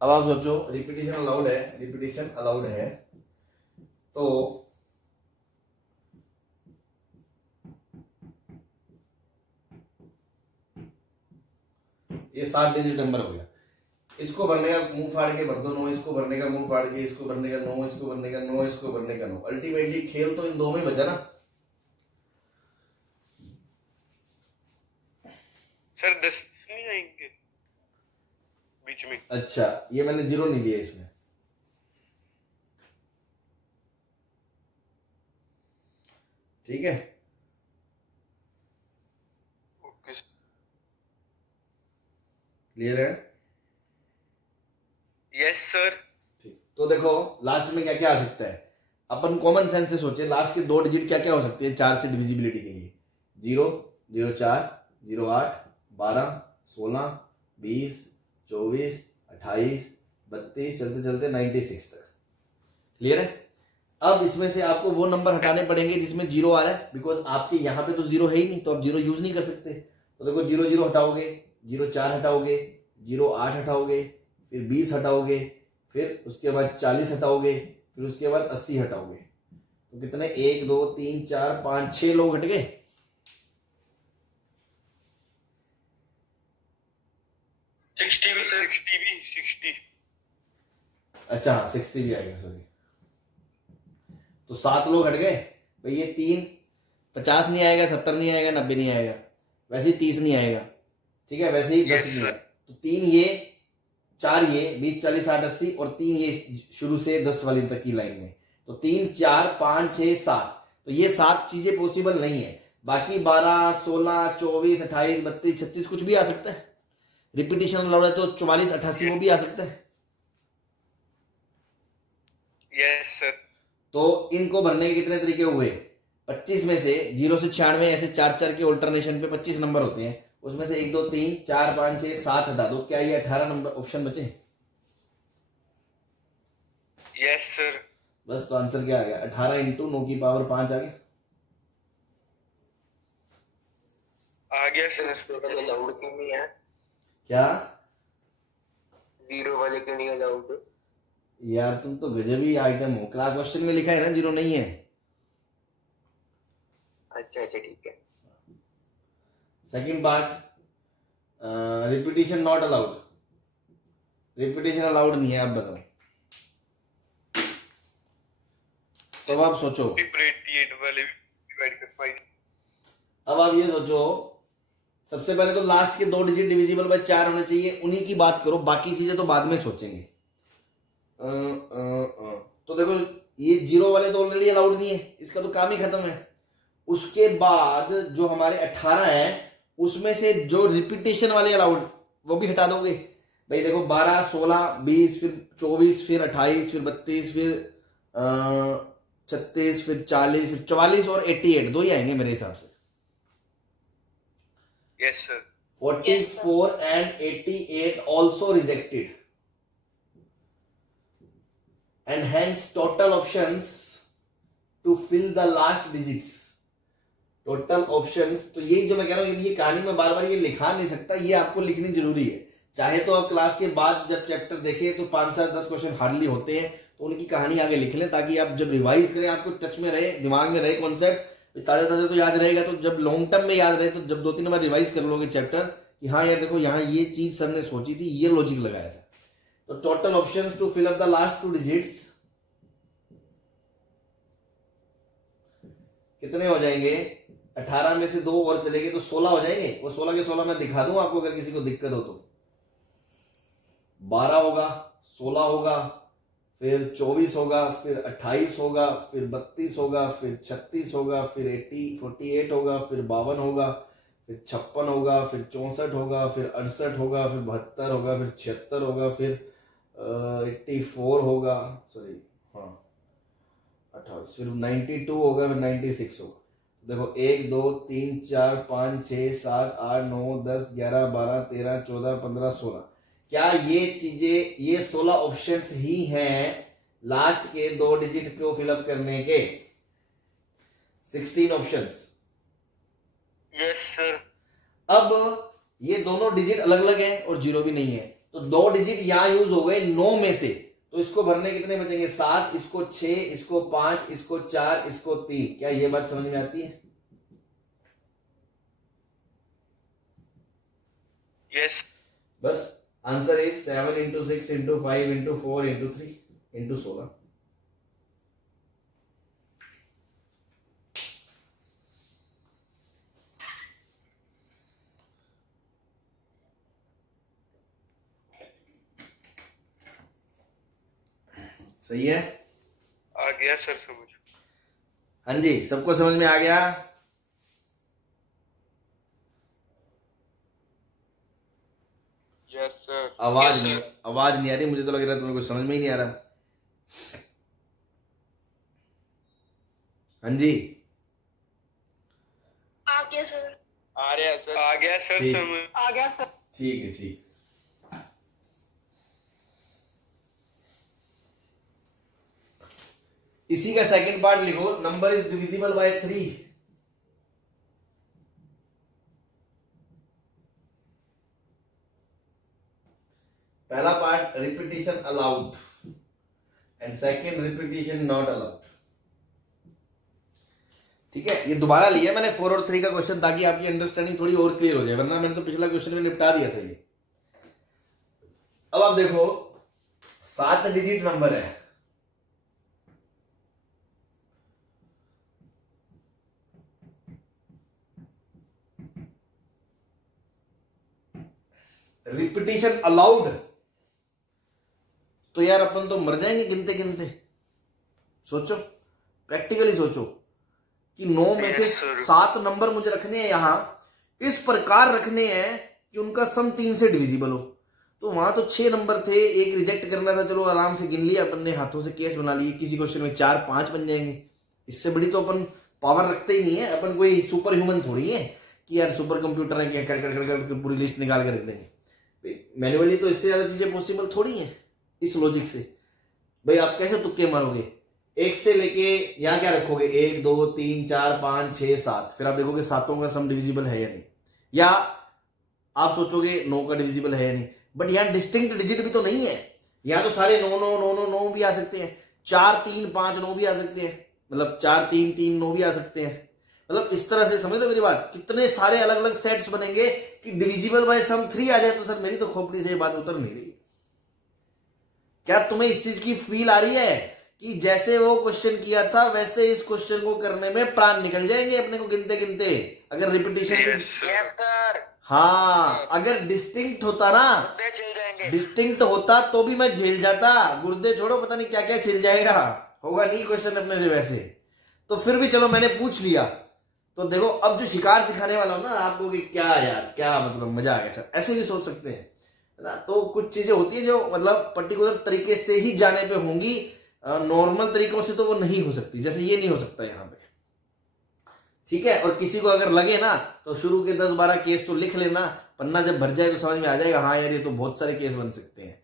अब आप सोचो, रिपीटिशन अलाउड है, रिपीटिशन अलाउड है, तो ये 7 डिजिट नंबर हो गया। इसको भरने का मुंह फाड़ के भर दो नो, इसको भरने का मुंह फाड़ के, इसको भरने का नो, इसको भरने का नो, इसको भरने का नो। अल्टीमेटली खेल तो इन दो में बचा ना। सर 10 नहीं आएंगे बीच में। अच्छा, ये मैंने 0 नहीं दिया इसमें। ठीक है, ओके क्लियर है? Yes sir. ठीक, तो देखो लास्ट में क्या क्या आ सकता है। अपन कॉमन सेंस से सोचे, लास्ट के 2 डिजिट क्या क्या हो सकते हैं 4 से डिविजिबिलिटी के लिए। 0, 0, 4, 0, 8, 12, 16, 20, 24, 28, 32, चलते चलते 96 तक। क्लियर है? अब इसमें से आपको वो नंबर हटाने पड़ेंगे जिसमें 0 आ रहा है, बिकॉज आपके यहां पे तो 0 है ही नहीं, तो आप 0 यूज नहीं कर सकते। तो देखो 0, 0 हटाओगे, 0, 4 हटाओगे, 0, 8 हटाओगे, फिर 20 हटाओगे, फिर उसके बाद 40 हटाओगे, फिर उसके बाद 80 हटाओगे। तो कितने 1, 2, 3, 4, 5, 6 लोग हट गए। सिक्सटी भी सर। 60। अच्छा हाँ 60 भी आएगा, सॉरी। तो 7 लोग हट गए भाई। ये 3 50 नहीं आएगा, 70 नहीं आएगा, 90 नहीं आएगा, वैसे ही 30 नहीं आएगा। ठीक है, वैसे ही 10 नहीं आएगा। तो 3 ये, 4 ये, 20, 40, 60, 80 और 3 ये शुरू से 10 वाली तक की लाइन में। तो 3, 4, 5, 6, 7। तो ये 7 चीजें पॉसिबल नहीं है। बाकी 12, 16, 24, 28, 32, 36 कुछ भी आ सकता है। रिपीटेशन अलाउड है तो 44, 88 वो भी आ सकता है। Yes sir. तो इनको भरने के कितने तरीके हुए? 25 में से 0 से 96 ऐसे 4 के ऑल्टरनेशन पे 25 नंबर होते हैं। उसमें से 1, 2, 3, 4, 5, 6, 7 हटा दो। क्या ये 18 नंबर ऑप्शन बचे? Yes sir. बस, तो आंसर क्या आ गया? 18 इंटू 9 की पावर 5 आ गया। आ गया सर। टोटल अलाउड क्यों नहीं है? क्या 0 वाले क्यों नहीं अलाउड? यार तुम तो गजब ही आइटम हो। क्लास क्वेश्चन में लिखा है ना 0 नहीं है। अच्छा ठीक है। Second part, repetition not allowed. Repetition allowed नहीं है, आप बताओ। तो अब आप सोचो, 88 वाले डिवाइड कर 5। अब आप ये सोचो, सबसे पहले तो लास्ट के 2 डिजिट डिविजिबल बाय 4 होने चाहिए, उन्हीं की बात करो। बाकी चीजें तो बाद में सोचेंगे। तो देखो ये 0 वाले तो ऑलरेडी अलाउड नहीं है, इसका तो काम ही खत्म है। उसके बाद जो हमारे 18 है उसमें से जो रिपीटेशन वाले अलाउड वो भी हटा दोगे भाई। देखो 12, 16, 20, फिर 24, फिर 28, फिर 32, फिर 36, फिर 40, फिर 44 और 88 दो ही आएंगे मेरे हिसाब से। Yes sir. 44 and 88 also rejected, and hence total options to fill the last digits. Total options, तो यही जो मैं कह रहा हूं, ये कहानी में बार बार ये लिखा नहीं सकता, ये आपको लिखनी जरूरी है। चाहे तो आप क्लास के बाद जब चैप्टर देखें तो 5, 7, 10 क्वेश्चन हार्डली होते हैं, तो उनकी कहानी आगे लिख लें, ताकि आप जब रिवाइज करें आपको टच में रहे, दिमाग में रहे कॉन्सेप्ट, ताजा ताजा तो याद रहेगा। तो जब लॉन्ग टर्म में याद रहे, तो जब 2-3 बार रिवाइज कर लोगे चैप्टर कि हाँ यार देखो यहाँ ये चीज सर ने सोची थी, ये लॉजिक लगाया था। तो total options to fill up the last 2 digits कितने हो जाएंगे? 18 में से 2 और चलेंगे तो 16 हो जाएंगे। वो 16 के 16 मैं दिखा दूं आपको, अगर किसी को दिक्कत हो तो। 12 होगा, 16 होगा, फिर 24 होगा, फिर 28 होगा, फिर 32 होगा, फिर 36 होगा, फिर 48 होगा, फिर 52 होगा, फिर 56 होगा, फिर 64 होगा, फिर 68 होगा, फिर 72 होगा, फिर 76 होगा, फिर 84 होगा, सॉरी हाँ 28, फिर 92 होगा, फिर 96 होगा। देखो 1, 2, 3, 4, 5, 6, 7, 8, 9, 10, 11, 12, 13, 14, 15, 16। क्या ये चीजें, ये 16 ऑप्शंस ही हैं लास्ट के 2 डिजिट को फिलअप करने के? 16 ऑप्शंस। Yes sir. अब ये दोनों डिजिट अलग अलग हैं और 0 भी नहीं है, तो 2 डिजिट यहां यूज हो गए 9 में से। तो इसको भरने कितने बचेंगे? 7, इसको 6, इसको 5, इसको 4, इसको 3। क्या ये बात समझ में आती है? यस। बस answer is 7 into 6 into 5 into 4 into 3 into 16। सही है? आ गया सर समझ। हाँ जी, सबको समझ में आ गया? Yes sir. आवाज नहीं आ रही, मुझे तो लग रहा है तुम्हें कुछ समझ में ही नहीं आ रहा। हाँ जी, आ गया सर। आ रहा सर। आ गया सर ठीक। समझ। आ गया सर। ठीक है, ठीक। इसी का सेकंड पार्ट लिखो, नंबर इज डिविजिबल बाय 3। पहला part repetition allowed and second repetition not allowed. ठीक है, ये दोबारा लिया मैंने 4 और 3 का क्वेश्चन ताकि आपकी अंडरस्टैंडिंग थोड़ी और क्लियर हो जाए, वरना मैंने तो पिछला क्वेश्चन में निपटा दिया था ये। अब आप देखो 7 डिजिट नंबर है, रिपीटिशन अलाउड, तो यार अपन तो मर जाएंगे गिनते गिनते। सोचो, प्रैक्टिकली सोचो कि 9 में से 7 नंबर मुझे रखने हैं यहां, इस प्रकार रखने हैं कि उनका सम 3 से डिविजिबल हो। तो वहां तो 6 नंबर थे, एक रिजेक्ट करना था, चलो आराम से गिन लिया अपन ने, हाथों से केस बना लिए, किसी क्वेश्चन में 4 5 बन जाएंगे। इससे बड़ी तो अपन पावर रखते ही नहीं है, अपन कोई सुपर ह्यूमन थोड़ी है कि यार सुपर कंप्यूटर है, क्या कर पूरी लिस्ट निकाल कर रख देंगे। मैन्युअली तो इससे ज्यादा चीजें पॉसिबल थोड़ी है इस लॉजिक से। भाई आप कैसे तुक्के मारोगे, 1 से लेके यहां क्या रखोगे, 1 2 3 4 5 6 7, फिर आप देखोगे सातों का सम डिविजिबल है या नहीं, या आप सोचोगे 9 का डिविजिबल है या नहीं। बट यहां डिस्टिंक्ट डिजिट भी तो नहीं है, यहां तो सारे 9 9 9 9 9 भी आ सकते हैं, 4 3 5 9 भी आ सकते हैं, मतलब 4 3 3 9 भी आ सकते हैं। मतलब इस तरह से समझ लो मेरी बात, कितने सारे अलग अलग सेट्स बनेंगे कि डिविजिबल बाय सम 3 आ जाए। तो सर मेरी तो खोपड़ी से ये बात उतर नहीं रही। क्या तुम्हें इस चीज की फील आ रही है कि जैसे वो क्वेश्चन किया था वैसे इस क्वेश्चन को करने में प्राण निकल जाएंगे अपने को गिनते गिनते, अगर रिपीटिशन। Yes sir. हाँ, अगर डिस्टिंक्ट होता ना, डिस्टिंक्ट होता तो भी मैं झेल जाता, गुर्दे छोड़ो पता नहीं क्या क्या झेल जाएगा, होगा नहीं क्वेश्चन अपने से वैसे। तो फिर भी चलो मैंने पूछ लिया। तो देखो अब जो शिकार सिखाने वाला हूं ना आपको कि क्या यार, क्या मतलब मजा आ गया सर, ऐसे भी सोच सकते हैं, है ना। तो कुछ चीजें होती है जो मतलब पर्टिकुलर तरीके से ही जाने पे होंगी, नॉर्मल तरीकों से तो वो नहीं हो सकती, जैसे ये नहीं हो सकता यहाँ पे। ठीक है, और किसी को अगर लगे ना तो शुरू के 10-12 केस तो लिख लेना, पन्ना जब भर जाए तो समझ में आ जाएगा, हाँ यार ये तो बहुत सारे केस बन सकते हैं।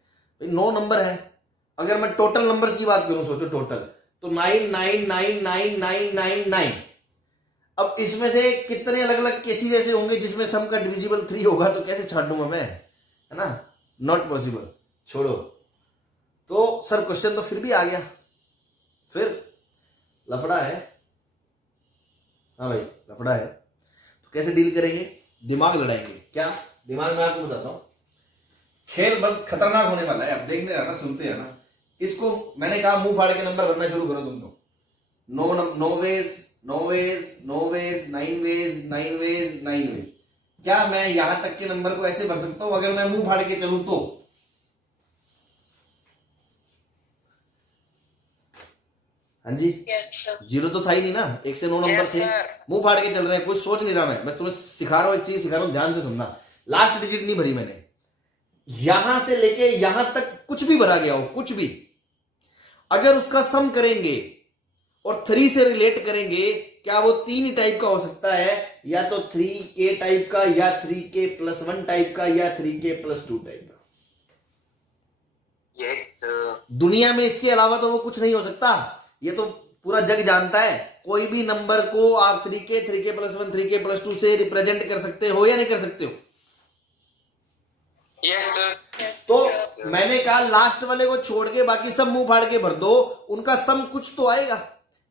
भाई 9 नंबर है, अगर मैं टोटल नंबर्स की बात करूं, सोचो टोटल तो 9 9 9 9 9 9 9। अब इसमें से कितने अलग अलग केसेस ऐसे होंगे जिसमें सम का डिविजिबल 3 होगा, तो कैसे छाट दूंगा मैं, है ना, नॉट पॉसिबल, छोड़ो। तो सर क्वेश्चन तो फिर भी आ गया, फिर लफड़ा है। हाँ भाई लफड़ा है, तो कैसे डील करेंगे, दिमाग लड़ाएंगे। क्या दिमाग में आपको बताता हूं, खेल बहुत खतरनाक होने वाला है, आप देखने रहना, सुनते रहना। इसको मैंने कहा मुंह फाड़ के नंबर भरना शुरू करो तुम तो, 9 ways 9 ways 9 ways 9 ways 9 ways 9 ways. क्या मैं यहां तक के नंबर को ऐसे भर सकता हूं अगर मैं मुंह फाड़ के चलूं तो? हाँ जी, जीरो तो था ही नहीं ना, 1 से 9 नंबर थे, मुंह फाड़ के चल रहे हैं, कुछ सोच नहीं रहा मैं, बस तुम्हें सिखा रहा हूं, एक चीज सिखा रहा हूं, ध्यान से सुनना। लास्ट डिजिट नहीं भरी मैंने, यहां से लेके यहां तक कुछ भी भरा गया हो, कुछ भी, अगर उसका सम करेंगे और 3 से रिलेट करेंगे, क्या वो 3 टाइप का हो सकता है, या तो 3k टाइप का, या 3k+1 टाइप का, या 3k+2 टाइप का। यस दुनिया में इसके अलावा तो वो कुछ नहीं हो सकता, ये तो पूरा जग जानता है। कोई भी नंबर को आप 3k 3k+1 3k+2 से रिप्रेजेंट कर सकते हो या नहीं कर सकते हो? Yes sir. तो मैंने कहा लास्ट वाले को छोड़ के बाकी सब मुंह फाड़ के भर दो, उनका सम कुछ तो आएगा,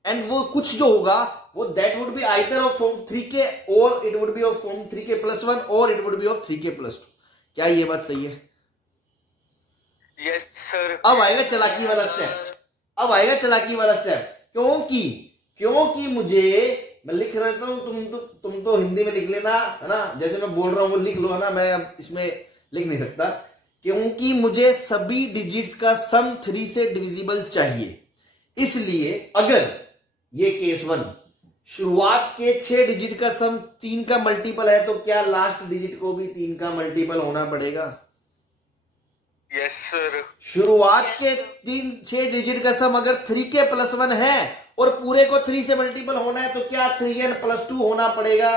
एंड वो कुछ जो होगा वो that would be either of form 3k और it would be of form 3k+1 और it would be of 3k+2। क्या ये बात सही है? Yes sir. अब आएगा चालाकी वाला स्टेप, अब आएगा चालाकी वाला स्टेप। क्योंकि मुझे, मैं लिख रहता हूं, तुम तो हिंदी में लिख लेना, है ना, जैसे मैं बोल रहा हूं वो लिख लो, है ना, मैं अब इसमें लिख नहीं सकता। क्योंकि मुझे सभी डिजिट्स का सम 3 से डिविजिबल चाहिए, इसलिए अगर ये केस 1 शुरुआत के 6 डिजिट का सम 3 का मल्टीपल है, तो क्या लास्ट डिजिट को भी 3 का मल्टीपल होना पड़ेगा? Yes sir. शुरुआत के 6 डिजिट का सम अगर 3 के +1 है और पूरे को 3 से मल्टीपल होना है, तो क्या 3n + 2 होना पड़ेगा?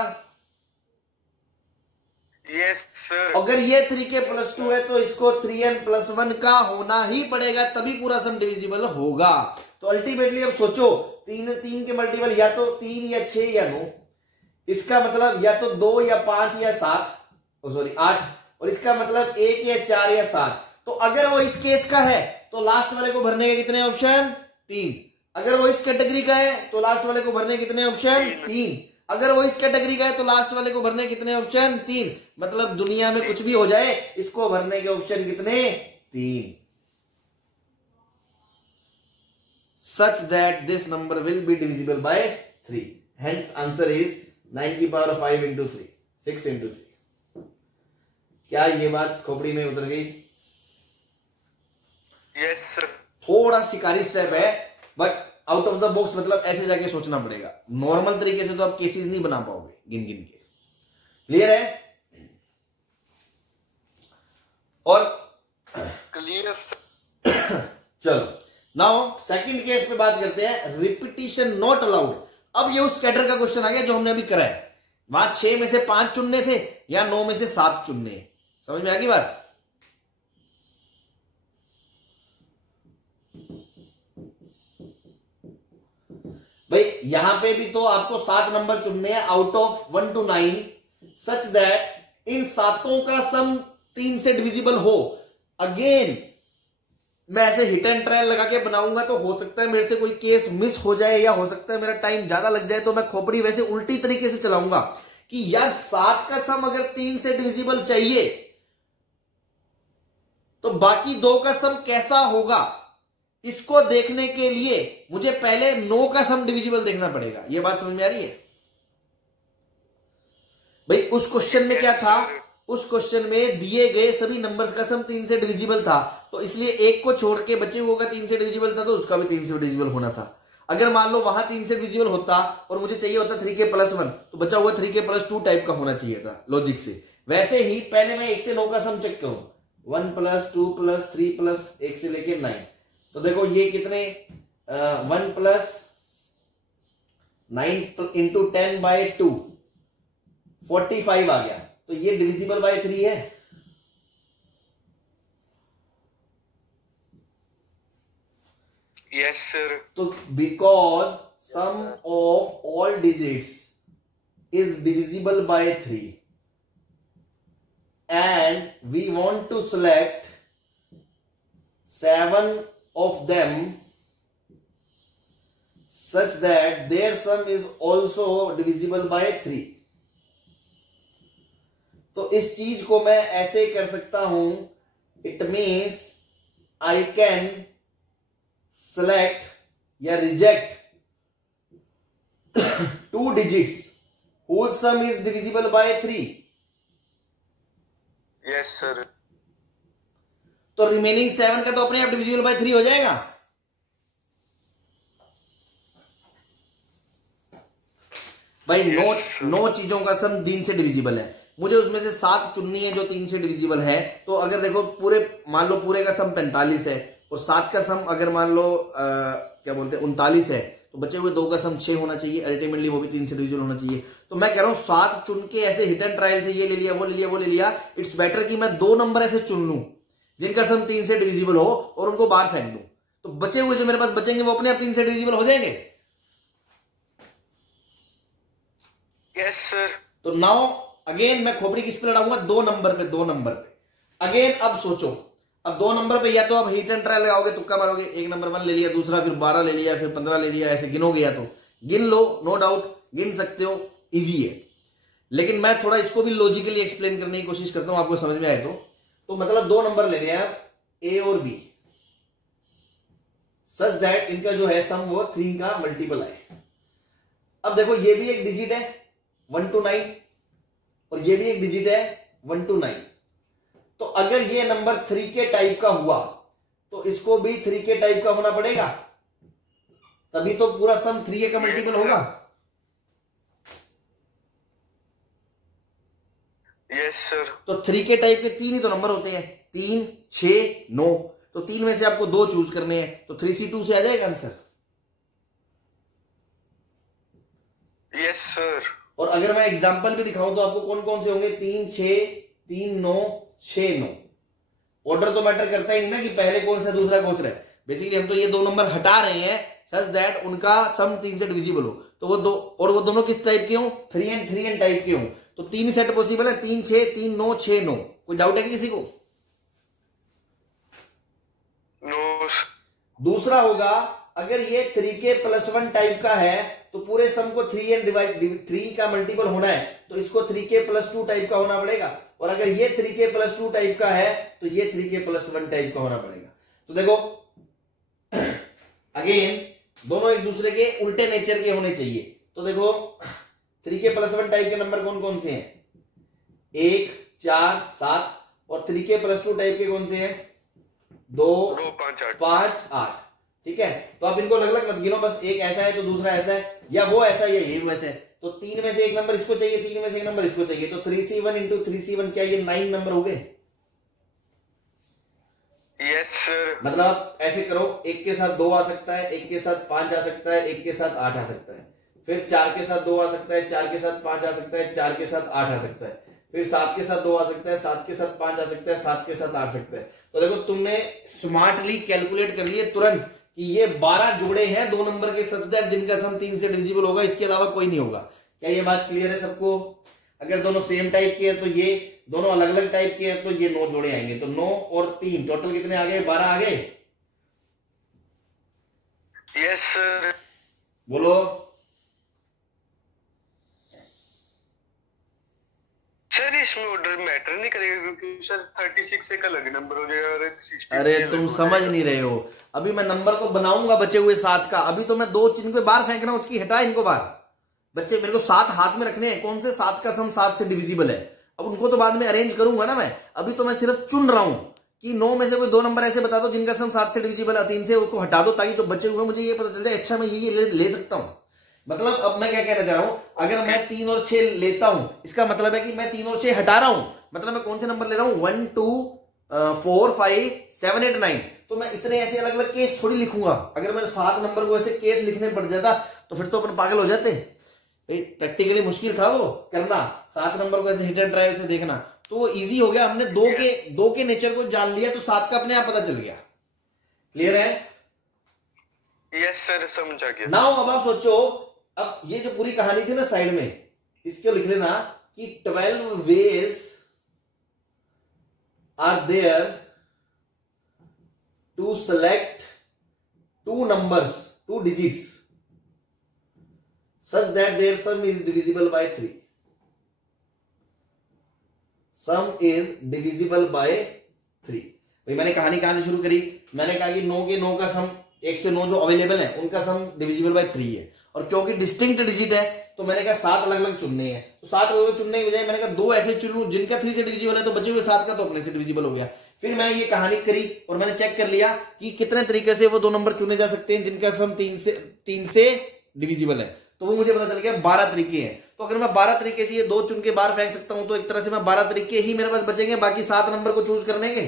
Yes sir. अगर ये 3 के +2 है तो इसको 3n + 1 का होना ही पड़ेगा, तभी पूरा सम डिविजिबल होगा। तो अल्टीमेटली अब सोचो, 3 के मल्टीपल या तो 3 या 6 या 9, इसका मतलब या तो 2 या 5 या 7, सॉरी 8, और इसका मतलब 1 या 4 या 7। तो अगर वो इस केस का है तो लास्ट वाले को भरने के कितने ऑप्शन? 3। अगर वो इस कैटेगरी का है तो लास्ट वाले को भरने कितने ऑप्शन? 3। अगर वो इस कैटेगरी का है तो लास्ट वाले को भरने कितने ऑप्शन? 3। मतलब दुनिया में कुछ भी हो जाए, इसको भरने के ऑप्शन कितने? 3। Such that this number will be divisible by 3. Hence answer is 9⁵ into 3, 6 into 3. क्या ये बात खोपड़ी में उतर गई? Yes sir. थोड़ा शिकारी स्टेप है, but out of the box, मतलब ऐसे जाके सोचना पड़ेगा। नॉर्मल तरीके से तो आप केसेस नहीं बना पाओगे गिन गिन के। क्लियर है? और क्लियर सर। चलो नाउ सेकंड केस पे बात करते हैं, रिपीटिशन नॉट अलाउड। अब ये उस कैटर का क्वेश्चन आ गया जो हमने अभी करा है। वहां 6 में से 5 चुनने थे या 9 में से 7 चुनने, समझ में आ गई बात? भाई यहां पे भी तो आपको 7 नंबर चुनने हैं out of 1 to 9, such that in 7 का सम 3 से डिविजिबल हो। अगेन मैं ऐसे हिट एंड ट्रायल लगा के बनाऊंगा तो हो सकता है मेरे से कोई केस मिस हो जाए, या हो सकता है मेरा टाइम ज्यादा लग जाए, तो मैं खोपड़ी वैसे उल्टी तरीके से चलाऊंगा कि यार 7 का सम अगर 3 से डिविजिबल चाहिए तो बाकी 2 का सम कैसा होगा, इसको देखने के लिए मुझे पहले 9 का सम डिविजिबल देखना पड़ेगा। यह बात समझ में आ रही है? भाई उस क्वेश्चन में क्या था? उस क्वेश्चन में दिए गए सभी नंबर्स का सम 3 से डिविजिबल था, तो इसलिए एक को छोड़ के बचे हुए का 3 से डिविजिबल था, तो उसका भी 3 से डिविजिबल होना था। अगर मान लो वहां 3 से डिविजिबल होता और मुझे चाहिए होता 3 के +1, तो बचा हुआ 3 के +2 टाइप का होना चाहिए था लॉजिक से। वैसे ही पहले मैं 1 से 9 का सम चेक करूं, 1 + 2 + 3 + 1 से लेके 9, तो देखो ये कितने 1 + 9 × 10/2 45 आ गया, तो ये डिविजिबल बाय 3 है। Yes sir. तो because sum of all digits is divisible by 3 and we want to select 7 of them such that their sum is also divisible by 3। तो इस चीज को मैं ऐसे कर सकता हूं, it means I can select या reject 2 digits whose sum is divisible by 3। Yes sir. तो रिमेनिंग 7 का तो अपने आप डिविजिबल बाय 3 हो जाएगा। भाई 9 चीजों का सम 3 से डिविजिबल है, मुझे उसमें से 7 चुननी है जो 3 से डिविजिबल है। तो अगर देखो पूरे मान लो पूरे का सम 45 है और 7 का सम अगर मान लो क्या बोलते हैं 39 है, तो बचे हुए 2 का सम 6 होना चाहिए, अल्टीमेटली वो भी 3 से डिविजिबल होना चाहिए। तो मैं कह रहा हूं 7 चुन के ऐसे हिट एंड ट्रायल से ये ले लिया वो ले लिया वो ले लिया, इट्स बेटर कि मैं 2 नंबर ऐसे चुन लूं जिनका सम 3 से डिविजिबल हो और उनको बाहर फेंक दूं, तो बचे हुए जो मेरे पास बचेंगे वो अपने आप 3 से डिविजिबल हो जाएंगे। Yes sir. तो नाउ अगेन मैं खोपड़ी किस पे लड़ाऊंगा? 2 नंबर पे, 2 नंबर पे। अगेन अब सोचो, अब 2 नंबर पे या तो आप हिट एंड ट्रायल लगाओगे, तुक्का मारोगे, एक नंबर 1 ले लिया, दूसरा फिर 12 ले लिया, फिर 15 ले लिया, ऐसे गिनोगे, या तो गिन लो, नो डाउट गिन सकते हो, इजी है। लेकिन मैं थोड़ा इसको भी लॉजिकली एक्सप्लेन करने की कोशिश करता हूं, आपको समझ में आए तो मतलब 2 नंबर ले लिया, ए और बी सच दैट इनका जो है सम वो 3 का मल्टीपल आए। अब देखो ये भी एक डिजिट है 1 to 9 और ये भी एक डिजिट है 1 to 9। तो अगर ये नंबर 3 के टाइप का हुआ तो इसको भी 3 के टाइप का होना पड़ेगा, तभी तो पूरा सम 3 का मल्टीपल होगा। Yes sir. तो 3 के टाइप के 3 ही तो नंबर होते हैं, 3, 6, 9। तो 3 में से आपको 2 चूज करने हैं, तो 3C2 से आ जाएगा आंसर। Yes sir. और अगर मैं एग्जांपल भी दिखाऊं तो आपको कौन कौन से होंगे, 3, 6, 3, 9, 6, 9। ऑर्डर तो मैटर करता ही नहीं ना कि पहले कौन सा दूसरा कौन सा है। बेसिकली हम तो ये 2 नंबर हटा रहे हैं सच दैट उनका सम 3 से डिविजिबल हो। तो वो दो, और वो दोनों किस टाइप के हों, 3 and 3 and टाइप के हों। तो 3 सेट पॉसिबल है, 3, 6, 3, 9, 6, 9। कोई डाउट है कि किसी को? नो। दूसरा होगा अगर ये 3K + 1 टाइप का है तो पूरे सम को 3 का मल्टीपल होना है, तो इसको 3K + 2 टाइप का होना पड़ेगा। और अगर ये 3K + 2 टाइप का है तो ये 3K + 1 टाइप का होना पड़ेगा। तो देखो अगेन दोनों एक दूसरे के उल्टे नेचर के होने चाहिए। तो देखो 3K + 1 टाइप के नंबर कौन कौन से हैं, 1, 4, 7। और 3K + 2 टाइप के कौन से हैं, 2, 5, 8। ठीक है, तो आप इनको अलग अलग मत गिनो, बस एक ऐसा है तो दूसरा ऐसा है, या वो ऐसा है या ये वैसा है। तो 3 में से एक नंबर इसको चाहिए, 3 में से एक नंबर इसको चाहिए। तो 3C1 × 3C1 क्या ये 9 नंबर हो गए? Yes sir. मतलब आप ऐसे करो, 1 के साथ 2 आ सकता है, 1 के साथ 5 आ सकता है, 1 के साथ 8 आ सकता है, फिर 4 के साथ 2 आ सकता है, 4 के साथ 5 आ सकता है, 4 के साथ 8 आ सकता है, फिर 7 के साथ 2 आ सकता है, 7 के साथ 5 आ सकता है, 7 के साथ 8 आ सकता है। तो देखो तुमने स्मार्टली कैलकुलेट कर लिए तुरंत कि ये 12 जोड़े हैं 2 नंबर के सच दैट जिनका सम 3 से डिविजिबल होगा, इसके अलावा कोई नहीं होगा। क्या ये बात क्लियर है सबको? अगर दोनों सेम टाइप के हैं तो ये, दोनों अलग अलग टाइप के हैं तो ये 9 जोड़े आएंगे। तो 9 और 3 टोटल कितने आ गए, 12 आ गए। Yes sir. बोलो। सर इसमें ऑर्डर मैटर नहीं करेगा क्योंकि सर 36 एक अलग नंबर हो जाएगा और 60। अरे तुम समझ नहीं रहे हो, अभी मैं नंबर को बनाऊंगा बचे हुए 7 का। अभी तो मैं 2 चिन्ह को बाहर फेंकना, उसकी हटा इनको बाहर। बच्चे मेरे को 7 हाथ में रखने हैं, कौन से 7 का सम 7 से डिविजिबल है। अब उनको तो बाद में अरेंज करूंगा ना मैं, अभी तो मैं सिर्फ चुन रहा हूं कि 9 में से कोई 2 नंबर ऐसे बता दो जिनका सम 7 से डिविजिबल है, 3 से उसको हटा दो, ताकि जो बचे हुए मुझे ये पता चल जाए अच्छा मैं ये ले सकता हूं। मतलब अब मैं क्या कहना चाह रहा हूं, अगर मैं 3 और 6 लेता हूं, इसका मतलब है कि मैं 3 और 6 हटा रहा हूं। मतलब मैं कौन से नंबर ले रहा हूं, 1, 2, 4, 5, 7, 8, 9। तो मैं इतने ऐसे अलग अलग केस थोड़ी लिखूंगा। अगर मैंने 7 नंबर को ऐसे केस लिखने पड़ जाता तो फिर तो अपन पागल हो जाते। प्रैक्टिकली मुश्किल था वो करना, 7 नंबर को ऐसे हिट एंड ट्रायल से देखना। तो इजी हो गया, हमने 2 के नेचर को जान लिया तो 7 का अपने आप पता चल गया। क्लियर है? यस सर, समझ आ गया। नाउ अब आप सोचो, अब ये जो पूरी कहानी थी ना साइड में, इसको लिख लेना कि 12 ways are there to select 2 numbers, 2 digits such that their sum is divisible by 3. Sum is divisible by 3. भाई मैंने कहानी कहां से शुरू करी, मैंने कहा कि 9 के 9 का सम 1 से 9 जो अवेलेबल है उनका सम डिविजिबल बाय 3 है। और क्योंकि डिस्टिंक्ट डिजिट है तो मैंने कहा 7 अलग अलग चुनने हैं। तो 7 अलग अलग चुनने की बजाय मैंने कहा 2 ऐसे चुनूं जिनका 3 से डिविजिबल है, तो बचे हुए 7 का तो अपने से डिविजिबल हो गया। फिर मैंने ये कहानी करी और मैंने चेक कर लिया कि कितने तरीके से वो 2 नंबर चुने जा सकते हैं जिनका सम 3 से डिविजिबल है। तो वो मुझे पता चल गया 12 तरीके हैं। तो अगर मैं 12 तरीके से ये 2 चुन के बाहर फेंक सकता हूं तो एक तरह से मैं 12 तरीके ही मेरे पास बचेंगे, बाकी 7 नंबर को चूज करने के।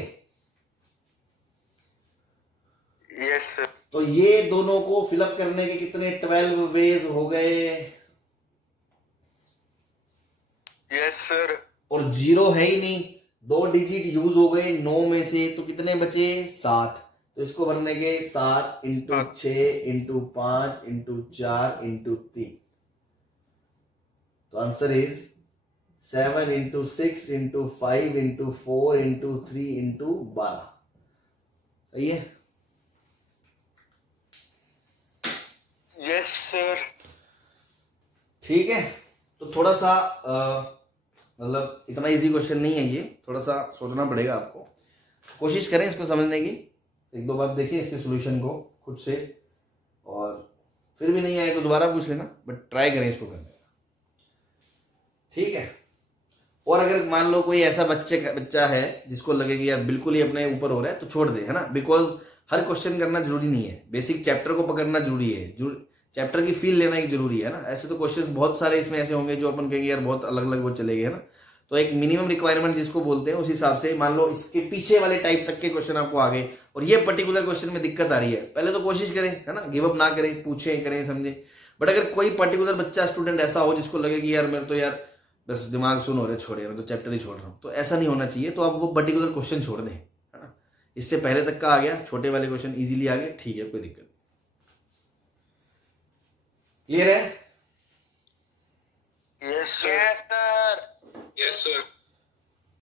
Yes sir. तो ये दोनों को फिलअप करने के कितने 12 वेज हो गए। Yes sir. और 0 है ही नहीं, 2 डिजिट यूज हो गए 9 में से, तो कितने बचे 7। तो इसको भरने के 7 × 6 × 5 × 4 × 3। तो आंसर इज 7 × 6 × 5 × 4 × 3 × 12। सही है? Yes sir. ठीक है, तो थोड़ा सा मतलब इतना इजी क्वेश्चन नहीं है ये, थोड़ा सा सोचना पड़ेगा आपको। कोशिश करें इसको समझने की, एक दो बार देखिए इसके सोल्यूशन को खुद से, और फिर भी नहीं आए तो दोबारा पूछ लेना, बट ट्राई करें इसको करने का, ठीक है। और अगर मान लो कोई ऐसा बच्चा है जिसको लगे कि यार बिल्कुल ही अपने ऊपर हो रहा है तो छोड़ दे, है ना, बिकॉज हर क्वेश्चन करना जरूरी नहीं है, बेसिक चैप्टर को पकड़ना जरूरी है, चैप्टर की फील लेना ही जरूरी है ना। ऐसे तो क्वेश्चंस बहुत सारे इसमें ऐसे होंगे जो अपन कहेंगे यार बहुत अलग अलग वो चले गए, है ना। तो एक मिनिमम रिक्वायरमेंट जिसको बोलते हैं उस हिसाब से मान लो इसके पीछे वाले टाइप तक के क्वेश्चन आपको आ गए और ये पर्टिकुलर क्वेश्चन में दिक्कत आ रही है, पहले तो कोशिश करें, है ना, गिव अप ना करें, पूछें, करें, समझे। बट अगर कोई पर्टिकुलर बच्चा स्टूडेंट ऐसा हो जिसको लगे कि यार मेरे तो यार बस दिमाग सुन हो रहे, छोड़े, मैं तो चैप्टर ही छोड़ रहा हूँ, तो ऐसा नहीं होना चाहिए। तो आप वो पर्टिकुलर क्वेश्चन छोड़ दें, है ना। इससे पहले तक का आ गया, छोटे वाले क्वेश्चन इजीली आ गए, ठीक है, कोई दिक्कत नहीं। क्लियर है? Yes yes sir.